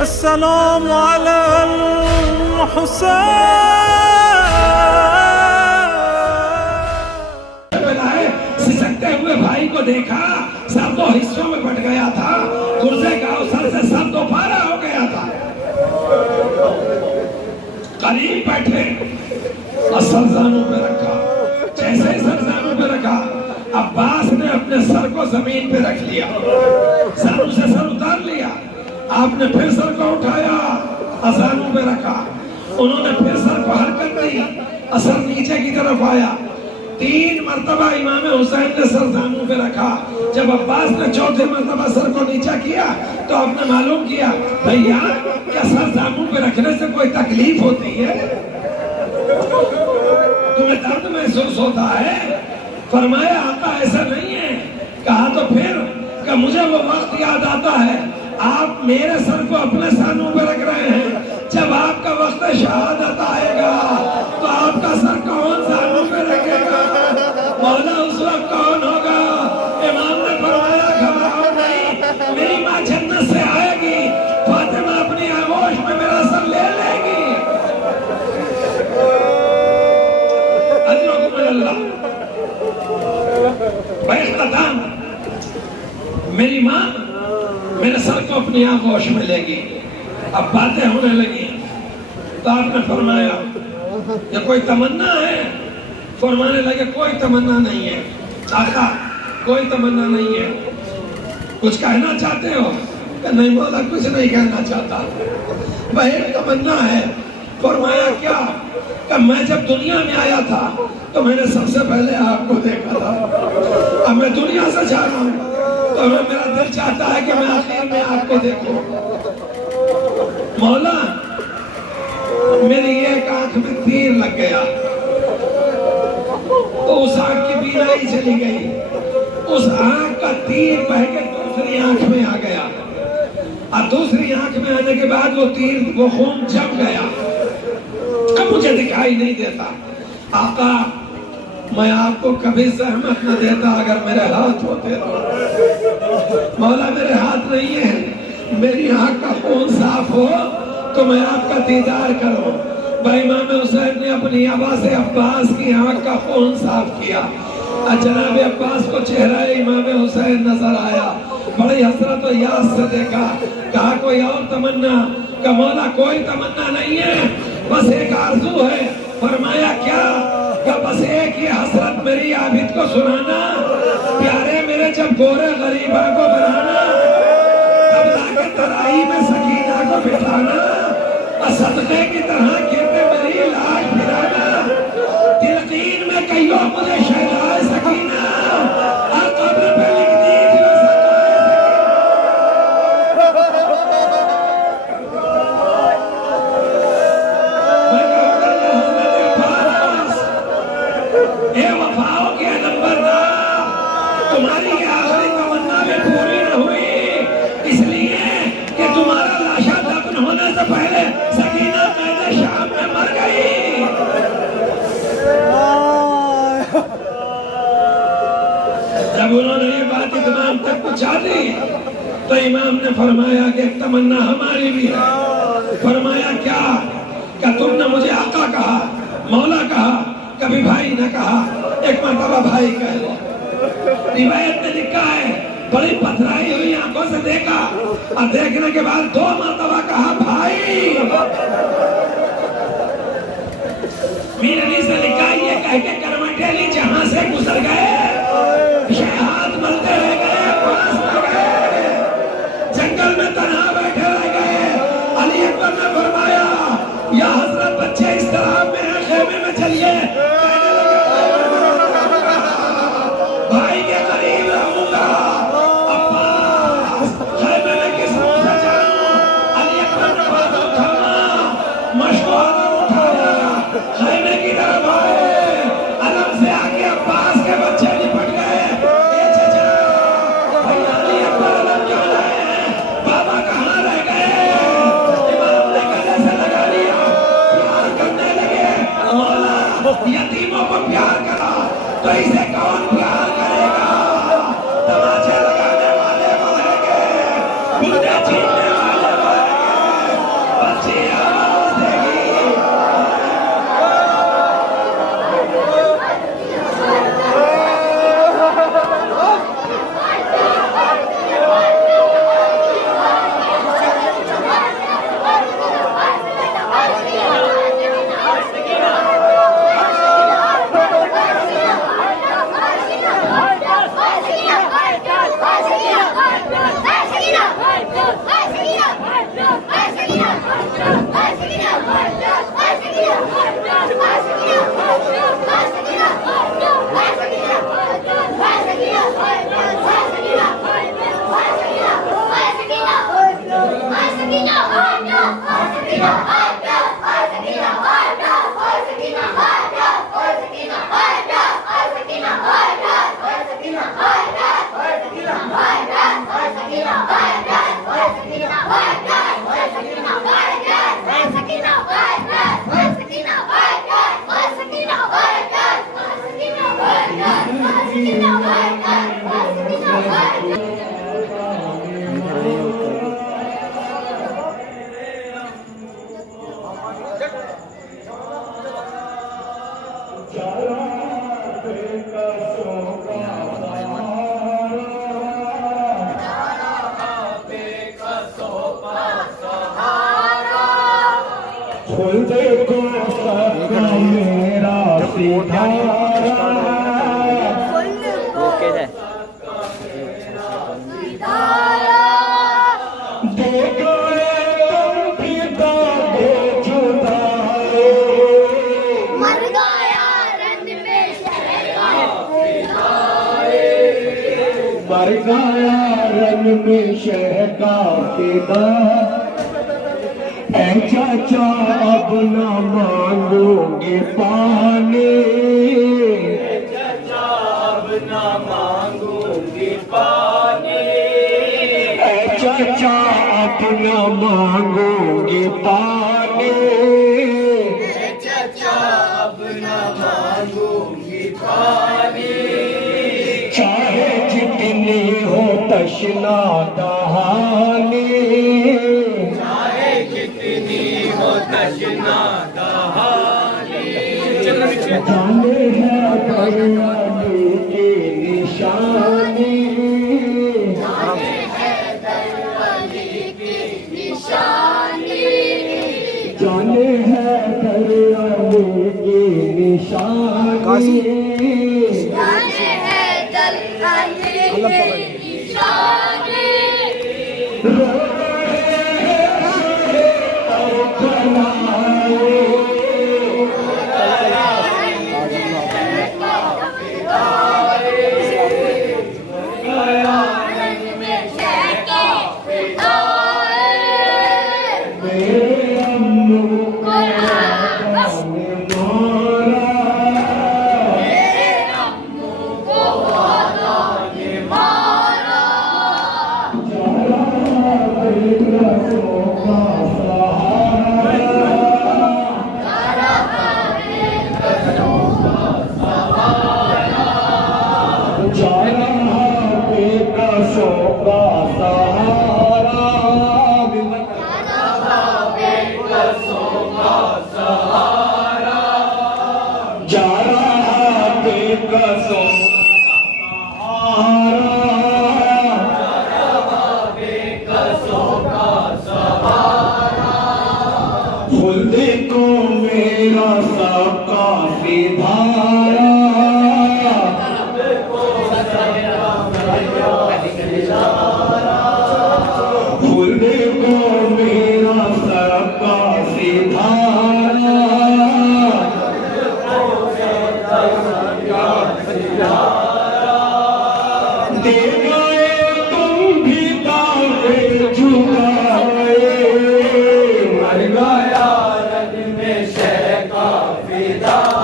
السلام علی الحسین. سسکتے ہوئے بھائی کو دیکھا، سر دو حصوں میں بٹ گیا تھا، غرزے کا سر سے سر دو پارا ہو گیا تھا. قریب بیٹھے اور سرزانوں پہ رکھا. جیسے ہی سرزانوں پہ رکھا، عباس نے اپنے سر کو زمین پہ رکھ لیا، سروں سے سر اتار لیا. آپ نے پھر سر کو اٹھایا، اذانوں پہ رکھا. انہوں نے پھر سر کو حرکت دی، سر نیچے کی طرف آیا. 3 مرتبہ امام حسین نے سر زانوں پہ رکھا. جب عباس نے چوتھے مرتبہ سر کو نیچا کیا تو آپ نے معلوم کیا، بھیا کیا سر زانوں پہ رکھنے سے کوئی تکلیف ہوتی ہے؟ تمہیں درد محسوس ہوتا ہے؟ فرمایا آقا ایسا نہیں ہے. کہا تو پھر کہ مجھے وہ وقت یاد آتا ہے، آپ میرے سر کو اپنے سانوں پہ رکھ رہے ہیں، جب آپ کا وقت شہادت آئے گا تو آپ کا سر کون سانوں پہ رکھے گا؟ مولا اس وقت کون ہوگا؟ امام نے فرمایا گھبراؤ نہیں، میری ماں جنت سے آئے گی، فاطمہ اپنی آغوش میں میرا سر لے لے گی. اجرکم اللہ. باختتام میری ماں میرے سر کو اپنی آغوش میں لے گی. اب باتیں ہونے لگی تو آپ نے فرمایا یہ کوئی تمنا ہے؟ فرمانے لگے کوئی تمنا نہیں ہے آقا، کوئی تمنا نہیں ہے. کچھ کہنا چاہتے ہو؟ کہ نہیں مولا کچھ نہیں کہنا چاہتا، بھائی ایک تمنا ہے. فرمایا کیا؟ کہ میں جب دنیا میں آیا تھا تو میں نے سب سے پہلے آپ کو دیکھا تھا. اب میں دنیا سے جا رہا ہوں تو میرا دل چاہتا ہے کہ میں آخر میں آپ کو دیکھوں. مولا میری ایک آنکھ میں تیر لگ گیا تو اس آنکھ کی بینائی چلی گئی. اس آنکھ کا تیر بہ کے دوسری آنکھ میں آ گیا، اور دوسری آنکھ میں آنے کے بعد وہ تیر وہ خون جم گیا، اب مجھے دکھائی نہیں دیتا. آقا میں آپ کو کبھی زحمت نہ دیتا اگر میرے ہاتھ ہوتے تو. مولا میرے ہاتھ نہیں ہے، میری آنکھ کا خون صاف ہو تو میں آپ کا دیدار کروں. بھائی امام حسین نے اپنی عباس عباس کی آنکھ کا خون صاف کیا. جناب عباس کو چہرہ امام حسین نظر آیا، بڑی حسرت و یاس سے دیکھا. کہا کوئی اور تمنا؟ کہ مولا کوئی تمنا نہیں ہے، بس ایک آرزو ہے. فرمایا کیا؟ کہ بس ایک ہی حسرت میری عابد کو سنانا، پیارے میرے جب گورے غریبہ کو بنانا، تب لا کے ترائی میں سکینہ کو بٹھانا، اور صدقے کی طرح گرتے میری لاش پھرانا. تلقین میں کہیو مجھے شہدائے سکینہ، اور قبر پہ لکھ دیجیے اے وفاؤں کے نمبردار، تمہاری آخری تمنا بھی پوری نہ ہوئی، اس لیے کہ تمہارا لاشا دفن ہونے سے پہلے سکینہ قید شام میں مر گئی. جب انہوں نے یہ بات امام تک پہنچا دی تو امام نے فرمایا کہ ایک تمنا ہماری بھی ہے. فرمایا کیا؟ کہ تم نے مجھے آقا کہا، مولا کہا، کبھی بھائی نہ کہا، ایک مرتبہ بھائی کہہ لو. روایت میں لکھا ہے بڑی پتھرائی ہوئی آنکھوں سے دیکھا، اور دیکھنے کے بعد 2 مرتبہ کہا بھائی. میر علی سے لکھا یہ کہہ کے کرمٹی علی جہاں سے گزر گئے، ہاتھ ملتے رہ گئے، پاس رہ گئے، جنگل میں تنہا بیٹھے رہ گئے. علی اکبر نے فرمایا یا حضرت بچے اس طرح میں ہیں، خیمے میں چلیے. بھائی کے قریب رہوں گا. عباس خیمے میں کس منہ سے جاؤں؟ علی اکبر نے بازو تھاما، مشوارہ اٹھایا، خیمے کی طرف آئے. علم سے آگے عباس کے بچے خلد کو سب میرا سدھارا مر گیا رنگ میں شہ کا فدا اے چاچا اب نہ مانگو گے پانی اے چاچا اب نہ مانگو گے پانی اے چاچا اب نہ مانگو گے پانی اے چاچا اب نہ مانگو گے پانی چاہے جتنی ہو تشنا دہانی چاہے جتنی ہو تشنا دہانی جانے ہے دروازے کی نشانی جانے ہے دروازے کی نشانی جانے ہے دروازے کی نشانی خلد کو میرا سب کافی بھارا خلد کو میرا سب کافی بھارا دے گئے تم بھی دعوے جھکائے مر گیا رنگ میں شہ کا فدا